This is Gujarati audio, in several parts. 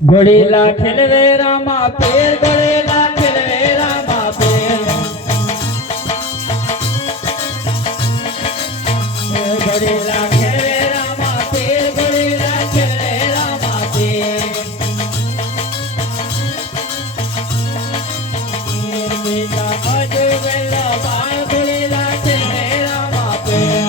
ઘોડીલા ખેલવે રામા પેર ઘોડીલા ખેલવે રામા પેર ઘોડીલા ખેલવે રામા પેર ઘોડીલા ખેલવે રામા પેર બેટા મજો ગયેલા બાળ ઘોડીલા ખેલવે રામા પેર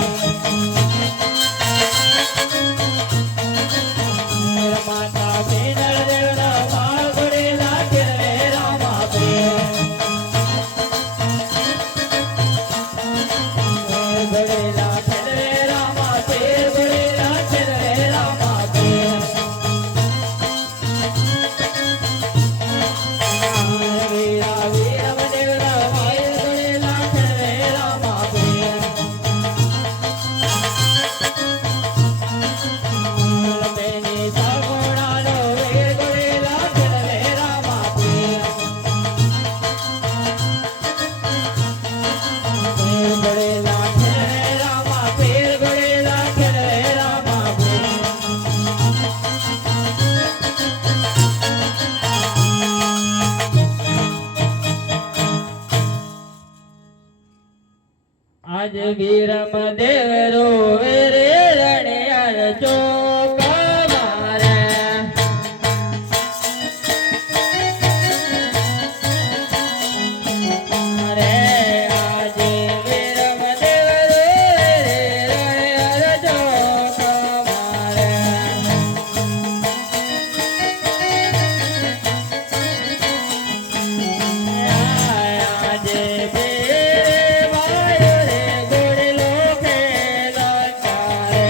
માતા બેનર દેવના બાળ ઘોડીલા ખેલવે રામા પેર ઘોડીલા ખેલવે રામા પેર ઘોડીલા ખેલવે રામા પેર વીરા વીરમ દેવના બાળ ઘોડીલા ખેલવે રામા પેર બેની સાગોડાનો વીર ઘોડીલા ખેલવે રામા પેર ઘોડીલા ખેલવે રામા પેર ઘોડીલા ખેલવે રામા પેર આજ વીરમ દેવ રોવે રે રણિયાર ચોક મારે રે આજે વીરમ દેવ રોવે રે રણિયાર ચોક મારે આજે બે વાયો રે ઘોડલો ખેલો ચારે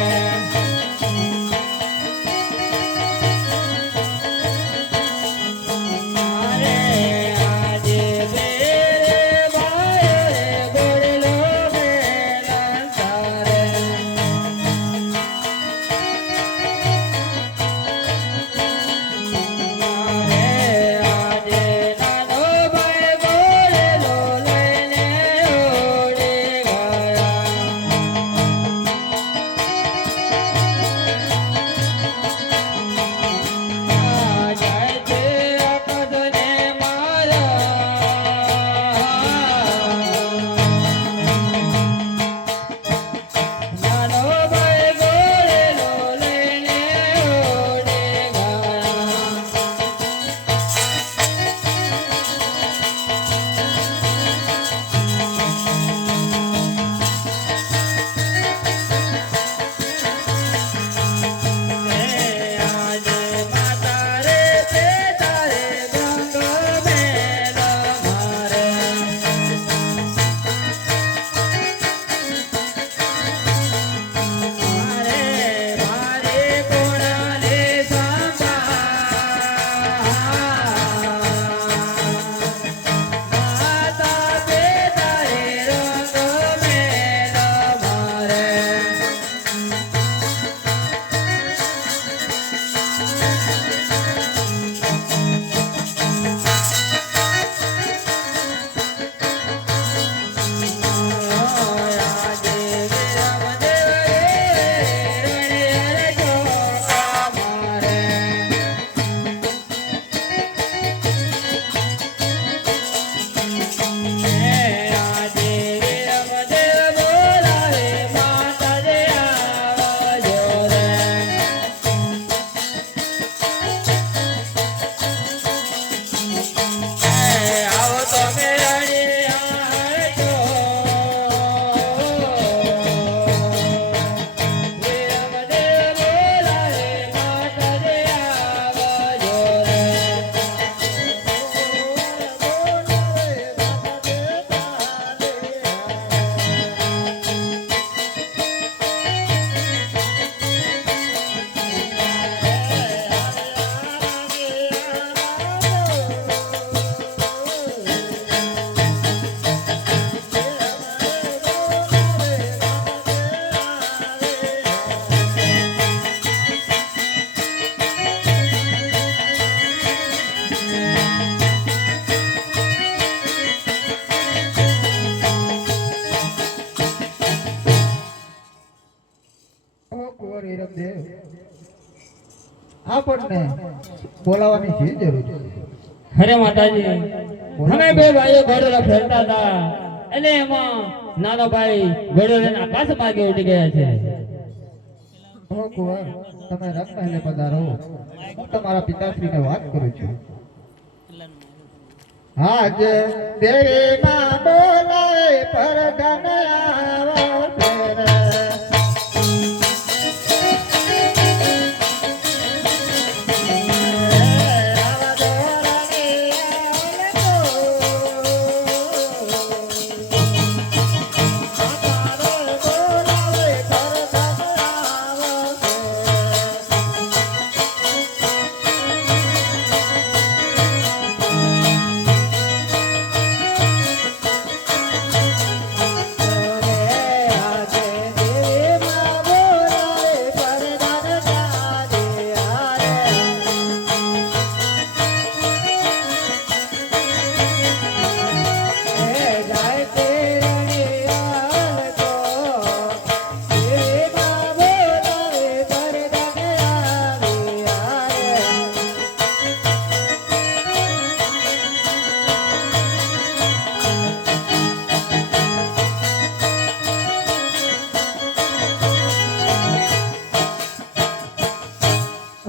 આપણને બોલાવવાની શી જરૂર છે? અરે માતાજી, અમે બે ભાઈઓ ઘોડેલા ફેરતા હતા અને એમાં નાનો ભાઈ ઘોડો લઈને આકાશ માર્ગે ઉડી ગયા છે. હો કુંવર, તમે રંગ મહેલે પધારો. હું તમારા પિતાશ્રીને વાત કરું છું. આજે દેવી માં બોલાય પરધન આવશે રે.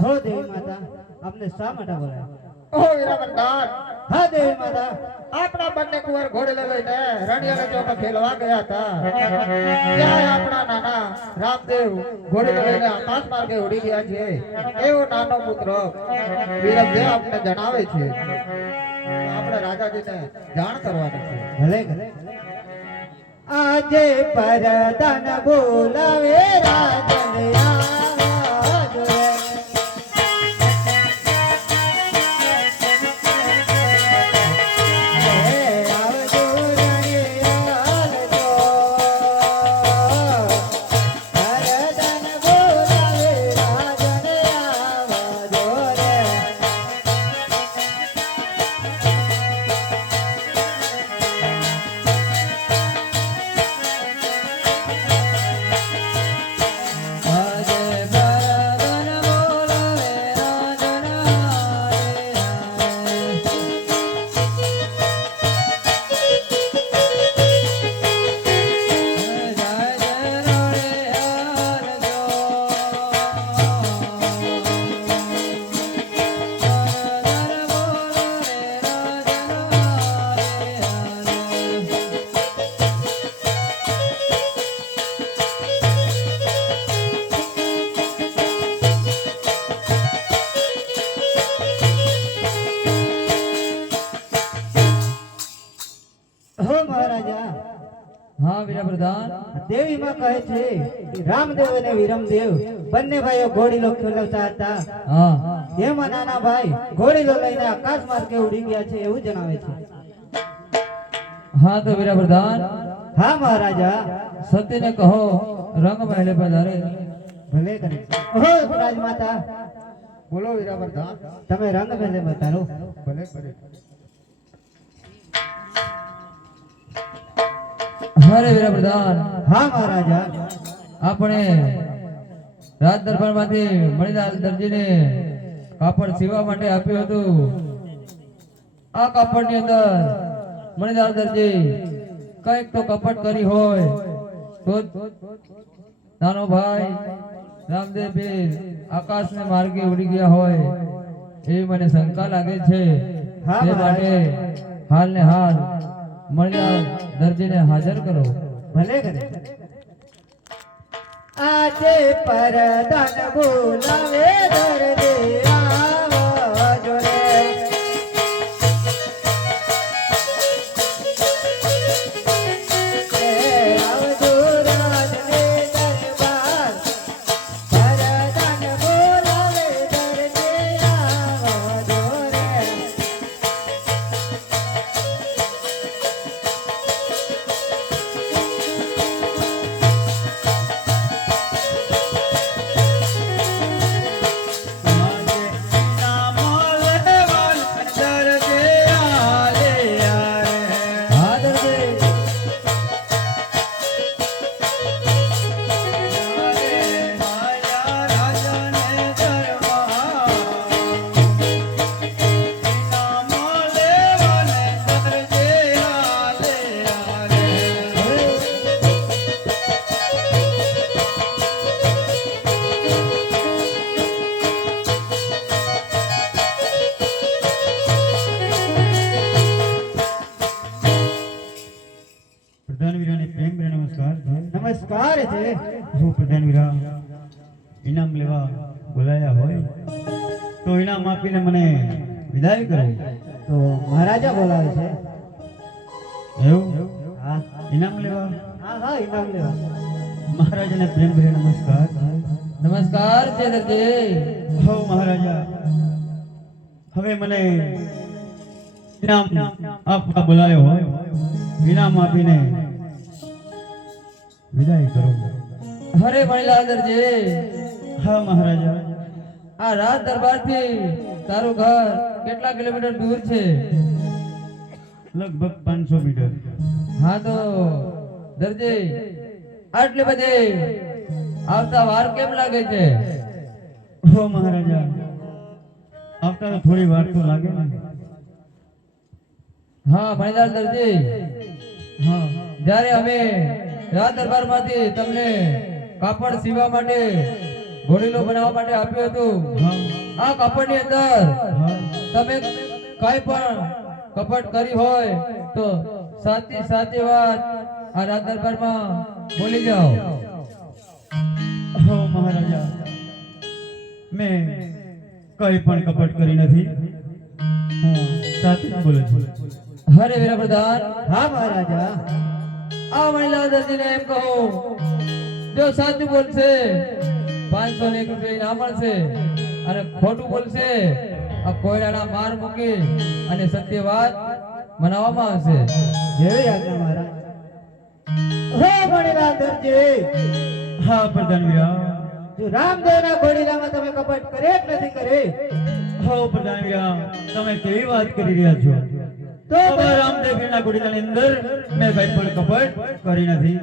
હો દેવી માતા, આપને શા માટે બોલાવ્યા? ઓ વીરાવરદાન, હા દેવી માતા. આપણા બંને કુંવર ઘોડે લઈને રણિયાના ચોકમાં ખેલવા ગયા હતા. ત્યાં આપણા નાના રામદેવ ઘોડે લઈને આકાશ માર્ગે ઉડી ગયા છે. એવો નાનો પુત્ર વીરમદેવ આપને જણાવે છે. આપણે રાજાજીને જાણ કરવાની છે. ભલે ભલે. આજે પરદાન બોલાવે રાજન આવજો રે. આવજો રણિયાલ જો. પરદાન બોલાવે રાજન આવજો રે. હો મહારાજા, હા વીરા પ્રધાન. દેવી માં કહે છે કે રામદેવ અને વિરમદેવ બંને ભાઈઓ ઘોડીલો ખેલવતા હતા. હા એમાં નાના ભાઈ ઘોડીલો લઈને આકાશ માર્ગે ઉડી ગયા છે એવું જણાવે છે. હા તો વીરા પ્રધાન, હા મહારાજા. સતીને કહો રંગ મહેલે પધારે. ભલે કરે. હો રાજમાતા, બોલો વીરાવરદાન. તમે રંગ મેલે બતારો. ભલે ભલે. હરે વીરા પ્રધાન, હા મહારાજા. આપણે રાજ દરબારમાંથી મણિલાલ દરજીને કાપડ સીવવા માટે આપ્યું હતું. આ કાપડની અંદર મણિલાલ દરજી કંઈક તો કપટ કરી હોય તો જ નાનો ભાઈ રામદેવ પીર આકાશને માર્ગે ઉડી ગયા હોય એવી મને શંકા લાગે છે. હા, તે માટે હાલ ને હાલ મણિલાલ દરજીને હાજર કરો. ભલે કરે. આજે પરદાન બોલાવે દરજી આવજો રે. આવજો રાજને દરબાર. પરદાન બોલાવે દરજી આવજો રે. આજે છે? હું પ્રધાન વીરા ઇનામ લેવા બોલાયા હોય તો ઇનામ આપીને મને વિદાય કરો. તો મહારાજા બોલાવે છે. એવું હા ઇનામ લેવા હા હા, ઇનામ લેવા. મહારાજાને પ્રેમ ભરી નમસ્કાર. નમસ્કાર છે દરજી. હો મહારાજા, હવે મને ઇનામ આપવા બોલાયો હોય ઇનામ આપીને વિદાય કરો. હરે મણિલાલ દરજી, હા મહારાજા, આ રાજ દરબારથી તારું ઘર કેટલા કિલોમીટર દૂર છે? લગભગ 500 મીટર. હા તો દરજી, આટલી બધી આવતા વાર કેમ લાગે છે? હો મહારાજા, આવતા તો થોડી વાર તો લાગે ને. હા મણિલાલ દરજી, હા જ્યારે અમે રાજ દરબારમાંથી તમને કાપડ સીવવા માટે ઘોડીલો બનાવવા માટે આપ્યું હતું, હા આ કાપડની અંદર હા તમે કઈ પણ કપટ કરી હોય તો સાચી સાચી વાત આ રાજ દરબારમાં બોલી જાઓ. હો મહારાજા, મેં કઈ પણ કપટ કરી નથી. હું સાચું જ બોલું છું. હરે વીરા પ્રધાન, હા મહારાજા. આ મહિલા દર્દીને એમ કહો, જો સાચું બોલશે 501 રૂપિયા ઇનામ મળશે, અને ખોટું બોલશે આ કોયડાના માર મૂકી અને સત્ય વાત મનાવવામાં આવશે. જેવી આજ્ઞા મહારાજ. હે મણિલાલ દરજી, હા પ્રધાન વીરા. જો રામદેવના ઘોડીલામાં તમે કપટ કરે કે નથી કરે? હો પ્રધાન વીરા, તમે કેવી વાત કરી રહ્યા છો? તો બાબા રામદેવના ગુડીલાની અંદર મેં કઈ પણ કપટ કરી નથી.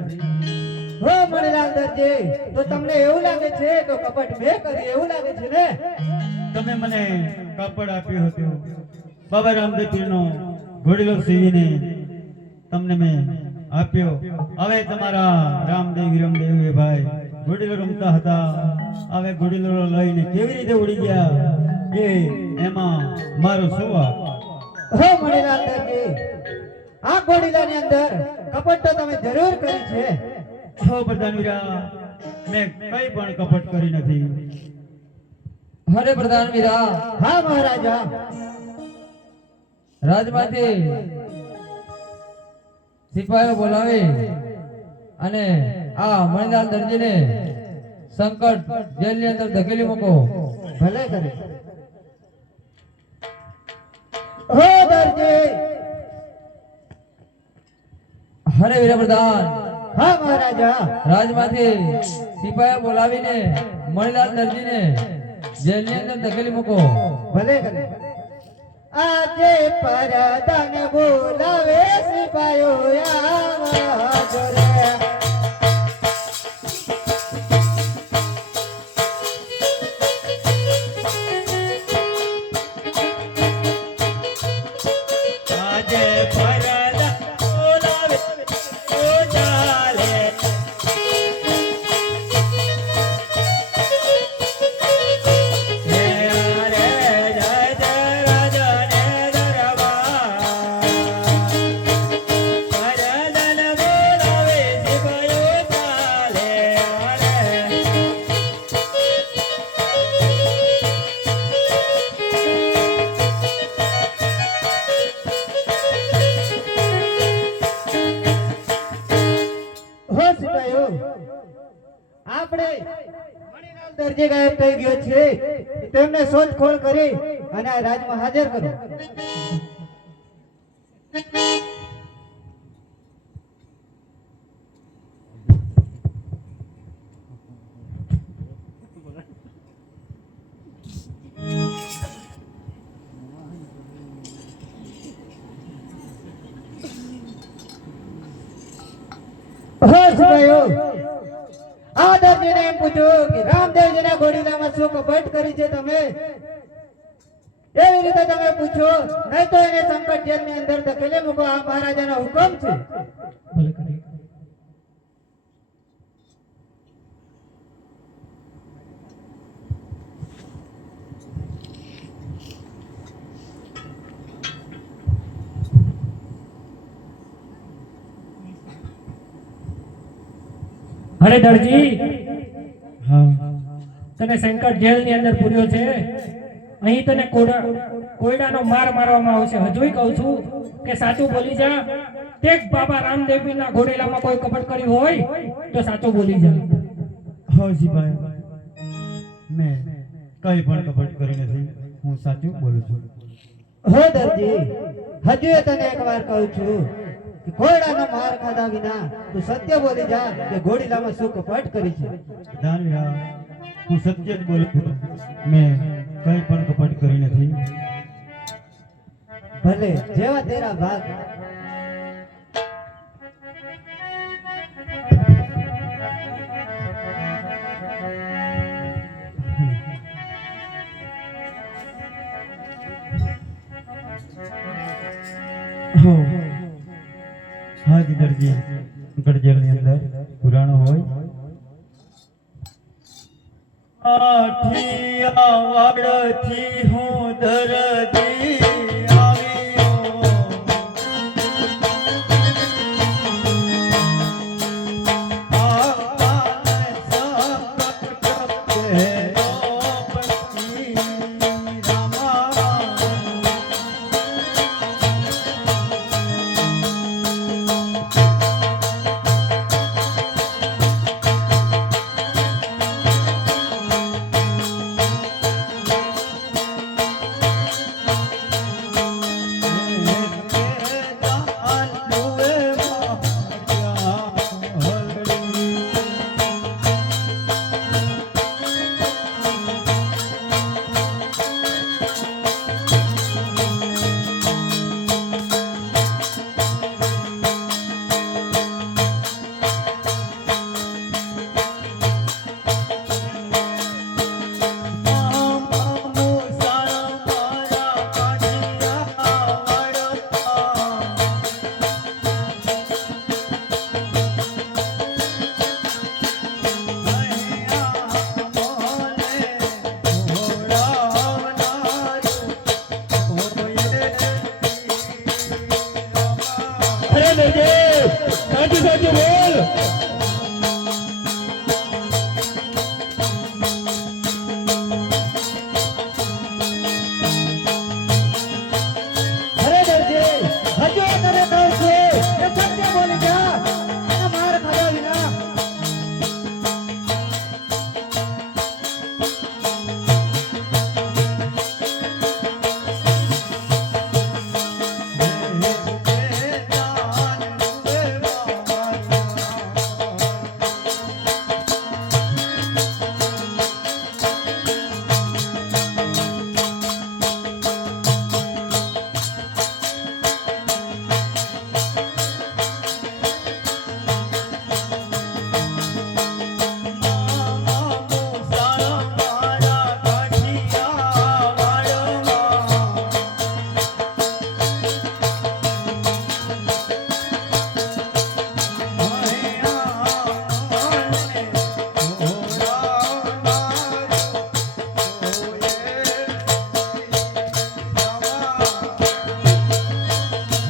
હો મણિલાલ દરજી, તો તમને એવું લાગે છે તો કપટ મેં કરી એવું લાગે છે ને? તમે મને કાપડ આપ્યું હતું, બાબા રામદેવ પીરનો ઘોડીલો સીવીને તમને મેં આપ્યો. હવે તમારા રામદેવ વિરમદેવ ભાઈ ઘોડીલો રમતા હતા, હવે ઘોડીલો લઈને કેવી રીતે ઉડી ગયા એમાં મારો શું વાંક? હો મણિલાલ દરજી, આ ઘોડીલાની અંદર કપટ તો તમે જરૂર કરી છે. હો પ્રધાન વીરા, મેં કઈ પણ કપટ કરી નથી. હરે પ્રધાન વીરા, હા મહારાજા. રાજમાંથી સિપાહીઓ બોલાવી અને આ મણિલાલ દરજીને સંકટ જેલની અંદર ધકેલી મૂકો. ભલે કરે. હો દરજી. હરે વીરા પ્રધાન, હા મહારાજા. રાજમાંથી સિપાહીઓ બોલાવીને મણિલાલ દરજીને જેલની અંદર ધકેલી મૂકો. ભલે કરે. આજે પરદાન બોલાવે સિપાયો આવા જોરે. આજે પરદા બોલાવે તો ચાલે. હે રે જય જય રાજાને દરબાર. પરદાન બોલાવે સિપાયો ચાલે. હો સિપાયો, આપણે મણિલાલ દરજી ગાયબ થઈ ગયો છે, તેમને શોધખોળ કરી અને આ રાજમાં હાજર કરો. હો સિપાયો, આ દરજીને એમ પૂછ્યું કે રામદેવજીના ઘોડીલામાં શું કપટ કરી છે તમે? એવી રીતે તમે પૂછો, નહીં તો એને સંકટ જેલની અંદર ધકેલી મૂકો. આ મહારાજાનો હુકમ છે. અરે દરજી, હા તને સંકટ જેલની અંદર પૂર્યો છે. અહીં તને કોયડાનો માર મારવામાં આવશે. હજુય કહું છું કે સાચું બોલી જા. તે બાબા રામદેવના ઘોડેલામાં કોઈ કપટ કર્યું હોય તો સાચું બોલી જા. હાજી ભાઈ, મેં કઈ પણ કપટ કરી નથી. હું સાચું બોલું છું. હો દરજી, હજુ તને એક વાર કહું છું કે ઘોડાનો માર ખાધા વિના તું સત્ય બોલી જા કે ઘોડીલામાં શું કપટ કરી છે. દાનવીરા, હું સત્ય જ બોલું છું. મેં કઈ પણ કપટ કરી નથી. ભલે જેવા તેરા ભાગ. હાજી દરજી, ગઢજેલની અંદર પુરાણો હોય. આઠિયા વાડથી હું દરજી આવ્યો. આપાને સંકટ કપેલો પતિ રામા. અરે દરજી, સાચું સાચું બોલ. અરે દરજી, હજુ તને કહું છું કે સત્ય બોલી જા અને માર ખાધા વિના.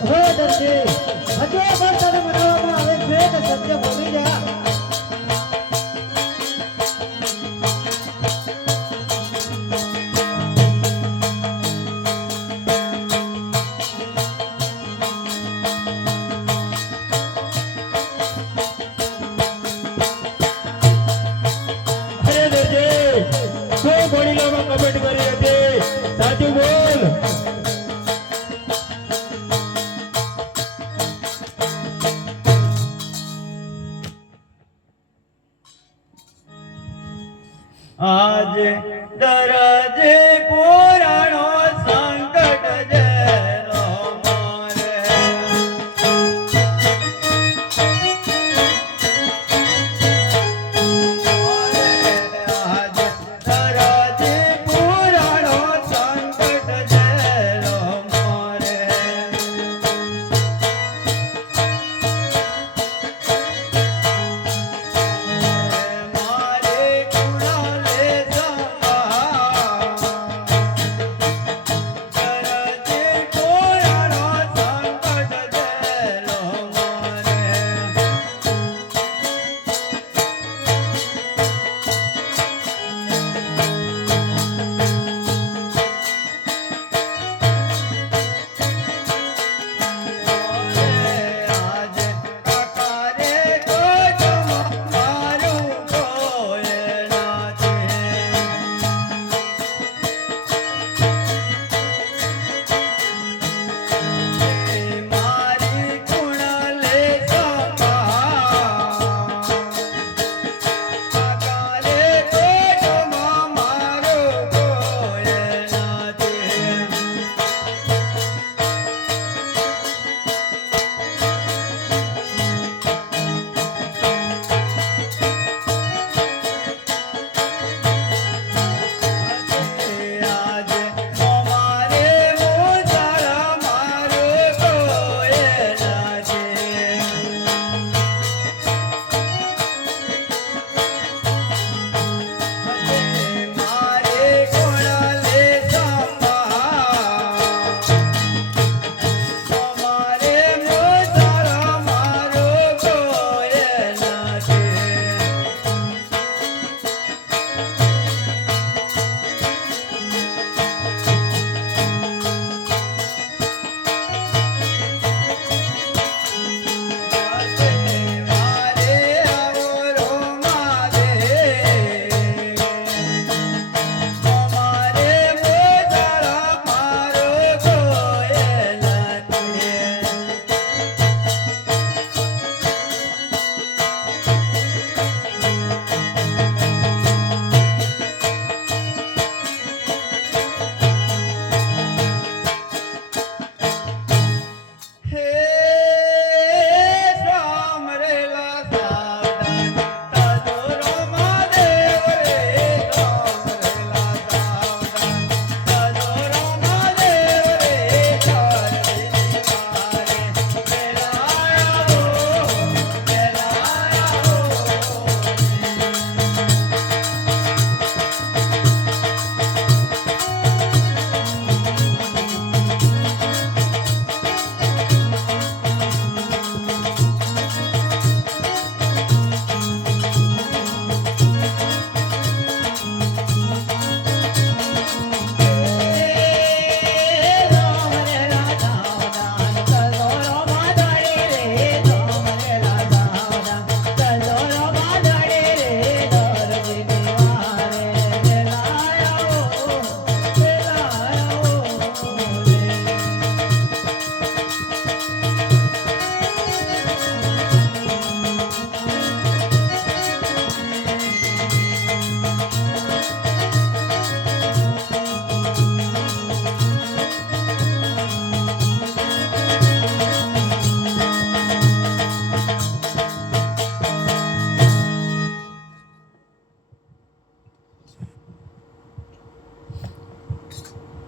હો દરજી, હજુ પણ તને મનાવવામાં આવે છે કે સત્ય બોલી જા. અરે દરજી, શું ઘોડીલામાં કપટ કરી હતી? સાચું બોલ. આજે દરજે પુરાણો સંકટ જેલો મારે. આજે દરજે પુરાણો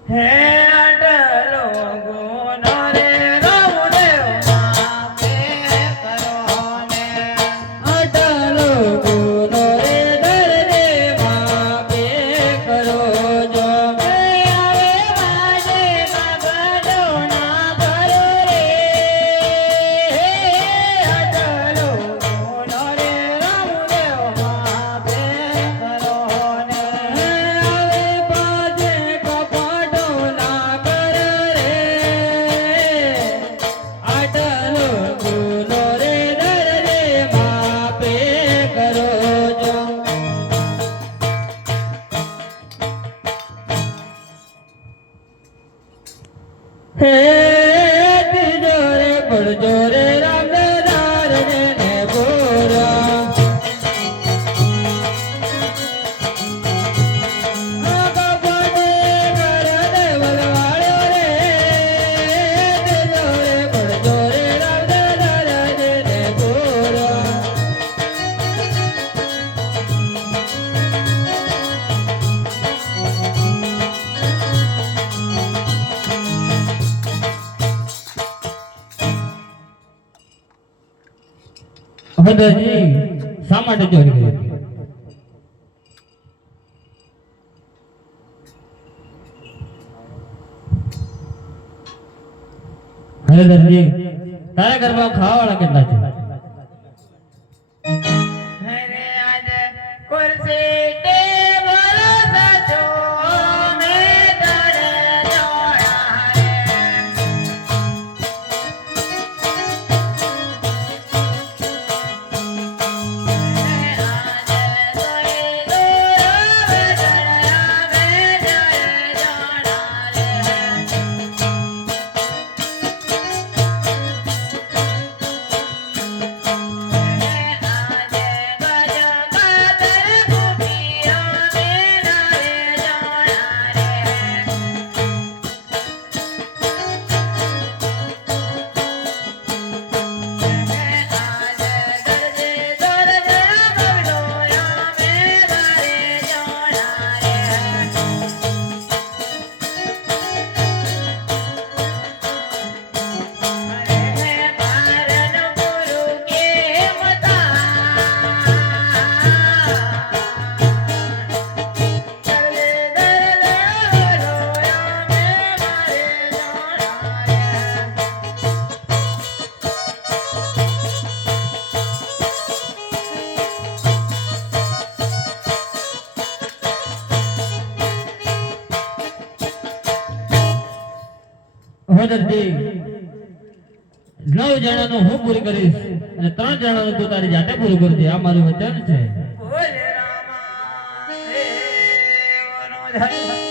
હે અડલો ગુનો રે રામદેવ માફે કરો ને અટલો ગુનો રે દર્દે માફે કરો જો આવે વાજે બાબડો ના ભરો રે અડલો ગુનો રે રામદેવ માફે કરો ને આવે પાજે કપટો ના કર રે અટલો ગુનો રે દર્દે માફે કરો જો હે તીજો રે પડજો રે રામદાર રે ને બોરા આગા પાડે કર દેવલ વાળ્યો રે તીજો રે પડજો રે રામદાર રે ને બોરા હદજી શા માટે ચોરી કરી હદજી તારા ઘરમાં ખાવાવાળા કેટલા છે હરે આજ કુર્સી ટેબલ સજો મે દડે જોડા રે હદજી 9 જણાનું હું પૂરી કરીશ અને 3 જણાનું તું તારી જાતે પૂરું કરજે આ મારું વચન છે બોલે રામા દેવનો જય